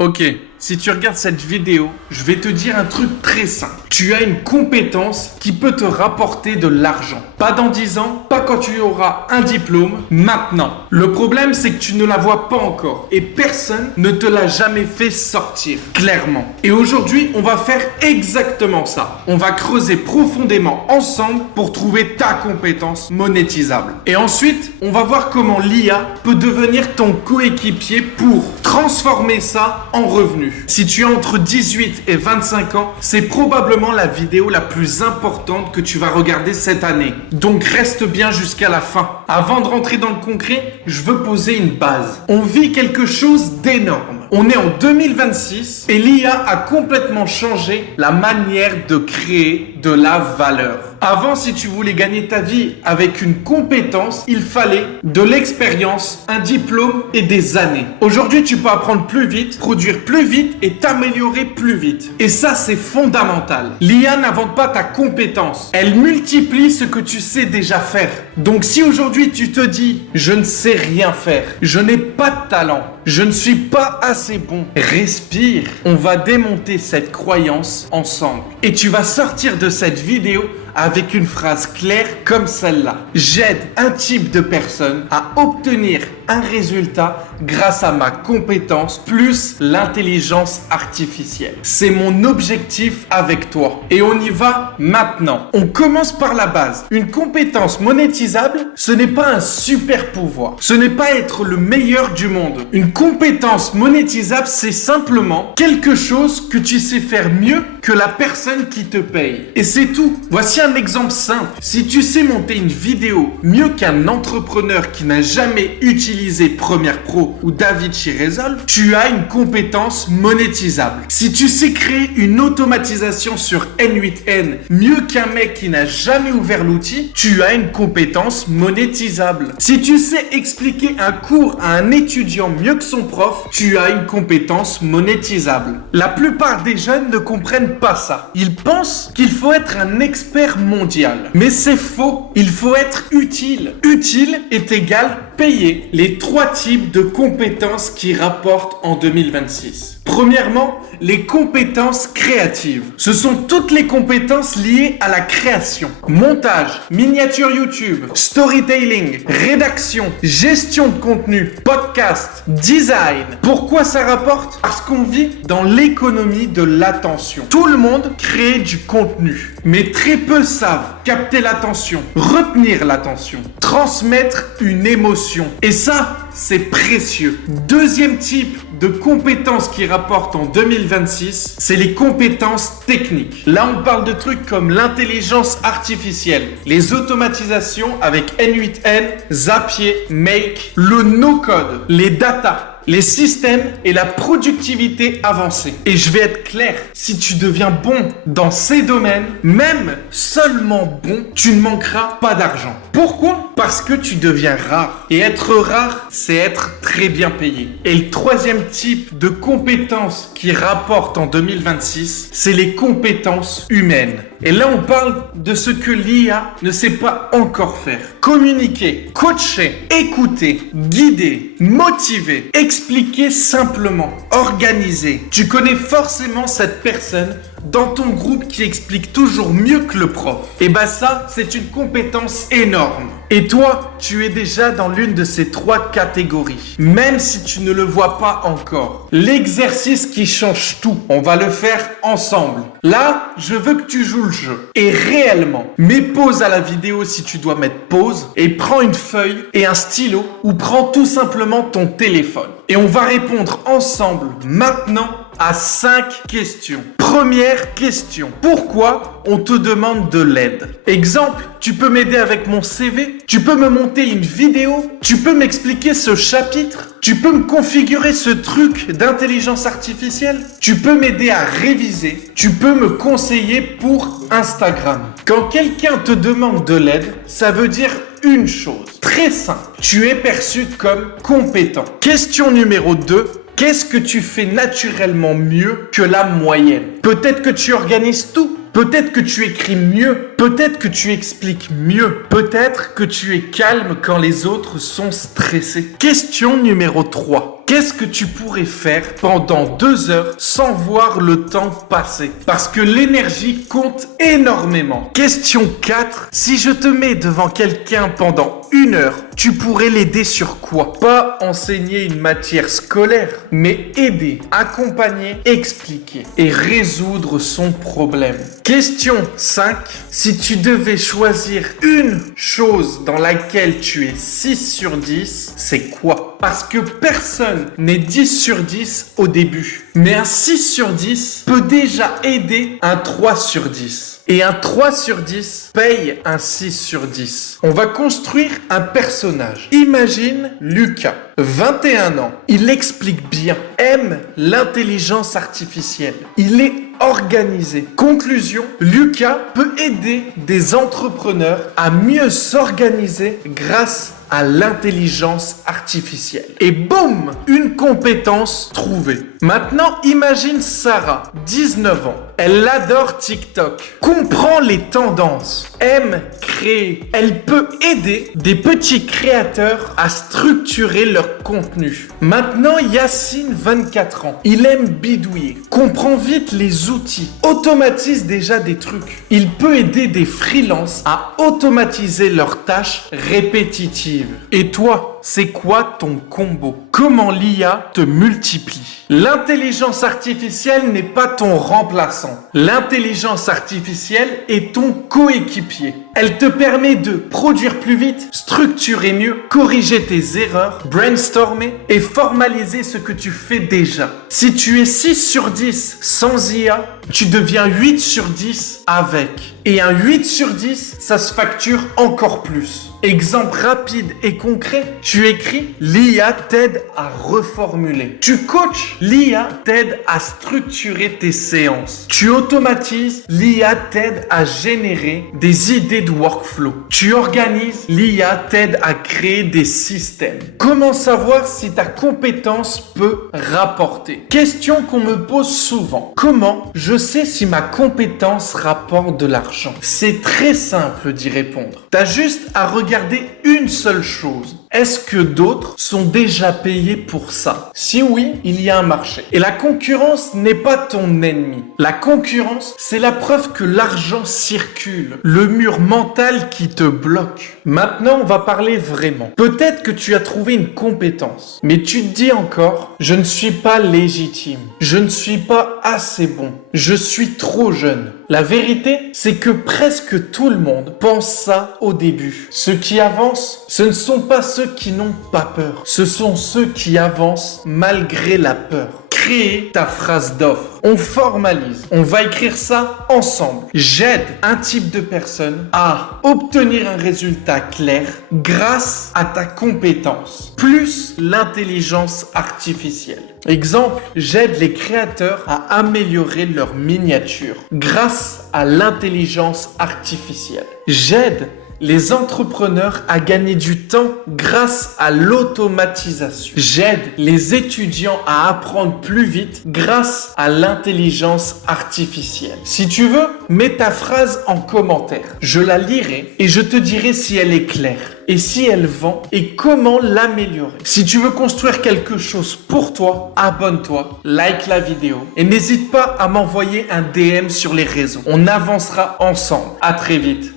Ok, si tu regardes cette vidéo, je vais te dire un truc très simple. Tu as une compétence qui peut te rapporter de l'argent. Pas dans 10 ans, pas quand tu auras un diplôme, maintenant. Le problème, c'est que tu ne la vois pas encore et personne ne te l'a jamais fait sortir, clairement. Et aujourd'hui, on va faire exactement ça. On va creuser profondément ensemble pour trouver ta compétence monétisable. Et ensuite, on va voir comment l'IA peut devenir ton coéquipier pour transformer ça en revenus. Si tu as entre 18 et 25 ans, c'est probablement la vidéo la plus importante que tu vas regarder cette année. Donc reste bien jusqu'à la fin. Avant de rentrer dans le concret, je veux poser une base. On vit quelque chose d'énorme. On est en 2026 et l'IA a complètement changé la manière de créer de la valeur. Avant, si tu voulais gagner ta vie avec une compétence, il fallait de l'expérience, un diplôme et des années. Aujourd'hui, tu peux apprendre plus vite, produire plus vite et t'améliorer plus vite. Et ça, c'est fondamental. L'IA n'invente pas ta compétence. Elle multiplie ce que tu sais déjà faire. Donc si aujourd'hui tu te dis « Je ne sais rien faire, je n'ai pas de talent, je ne suis pas assez bon », respire. On va démonter cette croyance ensemble. Et tu vas sortir de cette vidéo avec une phrase claire comme celle-là. J'aide un type de personne à obtenir un résultat grâce à ma compétence plus l'intelligence artificielle. C'est mon objectif avec toi. Et on y va maintenant. On commence par la base. Une compétence monétisable, ce n'est pas un super pouvoir. Ce n'est pas être le meilleur du monde. Une compétence monétisable, c'est simplement quelque chose que tu sais faire mieux que la personne qui te paye. Et c'est tout. Voici un exemple simple. Si tu sais monter une vidéo mieux qu'un entrepreneur qui n'a jamais utilisé Premiere Pro ou DaVinci Resolve, tu as une compétence monétisable. Si tu sais créer une automatisation sur N8N mieux qu'un mec qui n'a jamais ouvert l'outil, tu as une compétence monétisable. Si tu sais expliquer un cours à un étudiant mieux que son prof, tu as une compétence monétisable. La plupart des jeunes ne comprennent pas ça. Ils pensent qu'il faut être un expert mondial. Mais c'est faux. Il faut être utile. Utile est égal payé. Les 3 types de compétences qui rapportent en 2026. Premièrement, les compétences créatives. Ce sont toutes les compétences liées à la création. Montage, miniature YouTube, storytelling, rédaction, gestion de contenu, podcast, design. Pourquoi ça rapporte ? Parce qu'on vit dans l'économie de l'attention. Tout le monde crée du contenu, mais très peu savent capter l'attention, retenir l'attention, transmettre une émotion. Et ça, c'est précieux. Deuxième type de compétences qui rapportent en 2026, c'est les compétences techniques. Là, on parle de trucs comme l'intelligence artificielle, les automatisations avec N8N, Zapier, Make, le no-code, les data, les systèmes et la productivité avancée. Et je vais être clair, si tu deviens bon dans ces domaines, même seulement bon, tu ne manqueras pas d'argent. Pourquoi ? Parce que tu deviens rare. Et être rare, c'est être très bien payé. Et le troisième type de compétences qui rapportent en 2026, c'est les compétences humaines. Et là, on parle de ce que l'IA ne sait pas encore faire. Communiquer, coacher, écouter, guider, motiver, expliquer simplement, organiser. Tu connais forcément cette personne dans ton groupe qui explique toujours mieux que le prof. Et bah ça, c'est une compétence énorme. Et toi, tu es déjà dans l'une de ces 3 catégories, même si tu ne le vois pas encore. L'exercice qui change tout, on va le faire ensemble. Là, je veux que tu joues le jeu. Et réellement, mets pause à la vidéo si tu dois mettre pause et prends une feuille et un stylo ou prends tout simplement ton téléphone. Et on va répondre ensemble maintenant à 5 questions. Première question. Pourquoi on te demande de l'aide ? Exemple, tu peux m'aider avec mon CV ? Tu peux me monter une vidéo ? Tu peux m'expliquer ce chapitre ? Tu peux me configurer ce truc d'intelligence artificielle ? Tu peux m'aider à réviser ? Tu peux me conseiller pour Instagram ? Quand quelqu'un te demande de l'aide, ça veut dire une chose, très simple. Tu es perçu comme compétent. Question numéro 2. Qu'est-ce que tu fais naturellement mieux que la moyenne ? Peut-être que tu organises tout. Peut-être que tu écris mieux. Peut-être que tu expliques mieux. Peut-être que tu es calme quand les autres sont stressés. Question numéro 3. qu'est-ce que tu pourrais faire pendant 2 heures sans voir le temps passer? Parce que l'énergie compte énormément. Question 4. Si je te mets devant quelqu'un pendant 1 heure, tu pourrais l'aider sur quoi? Pas enseigner une matière scolaire, mais aider, accompagner, expliquer et résoudre son problème. Question 5. Si tu devais choisir une chose dans laquelle tu es 6 sur 10, c'est quoi? Parce que personne n'est 10 sur 10 au début. Mais un 6 sur 10 peut déjà aider un 3 sur 10. Et un 3 sur 10 paye un 6 sur 10. On va construire un personnage. Imagine Lucas, 21 ans. Il explique bien, aime l'intelligence artificielle. Il est organisé. Conclusion, Lucas peut aider des entrepreneurs à mieux s'organiser grâce à l'intelligence artificielle. Et boum, une compétence trouvée. Maintenant, imagine Sarah, 19 ans. Elle adore TikTok, comprend les tendances, aime créer. Elle peut aider des petits créateurs à structurer leur contenu. Maintenant, Yacine, 24 ans. Il aime bidouiller, comprend vite les outils, automatise déjà des trucs. Il peut aider des freelances à automatiser leurs tâches répétitives. Et toi, c'est quoi ton combo? Comment l'IA te multiplie? L'intelligence artificielle n'est pas ton remplaçant. L'intelligence artificielle est ton coéquipier. Elle te permet de produire plus vite, structurer mieux, corriger tes erreurs, brainstormer et formaliser ce que tu fais déjà. Si tu es 6 sur 10 sans IA, tu deviens 8 sur 10 avec. Et un 8 sur 10, ça se facture encore plus. Exemple rapide et concret, tu écris, l'IA t'aide à reformuler. Tu coaches, l'IA t'aide à structurer tes séances. Tu automatises, l'IA t'aide à générer des idées de workflow. Tu organises, l'IA t'aide à créer des systèmes. Comment savoir si ta compétence peut rapporter? Question qu'on me pose souvent. Comment je sais si ma compétence rapporte de l'argent? C'est très simple d'y répondre. T'as juste à regarder une seule chose. Est-ce que d'autres sont déjà payés pour ça? Si oui, il y a un marché. Et la concurrence n'est pas ton ennemi. La concurrence, c'est la preuve que l'argent circule. Le mur mental qui te bloque. Maintenant, on va parler vraiment. Peut-être que tu as trouvé une compétence, mais tu te dis encore, je ne suis pas légitime. Je ne suis pas assez bon. Je suis trop jeune. La vérité, c'est que presque tout le monde pense ça au début. Ceux qui avancent, ce ne sont pas ceux qui n'ont pas peur. Ce sont ceux qui avancent malgré la peur. Créer ta phrase d'offre. On formalise. On va écrire ça ensemble. J'aide un type de personne à obtenir un résultat clair grâce à ta compétence, plus l'intelligence artificielle. Exemple, j'aide les créateurs à améliorer leur miniature grâce à l'intelligence artificielle. J'aide les entrepreneurs à gagner du temps grâce à l'automatisation. J'aide les étudiants à apprendre plus vite grâce à l'intelligence artificielle. Si tu veux, mets ta phrase en commentaire. Je la lirai et je te dirai si elle est claire et si elle vend et comment l'améliorer. Si tu veux construire quelque chose pour toi, abonne-toi, like la vidéo et n'hésite pas à m'envoyer un DM sur les réseaux. On avancera ensemble. À très vite.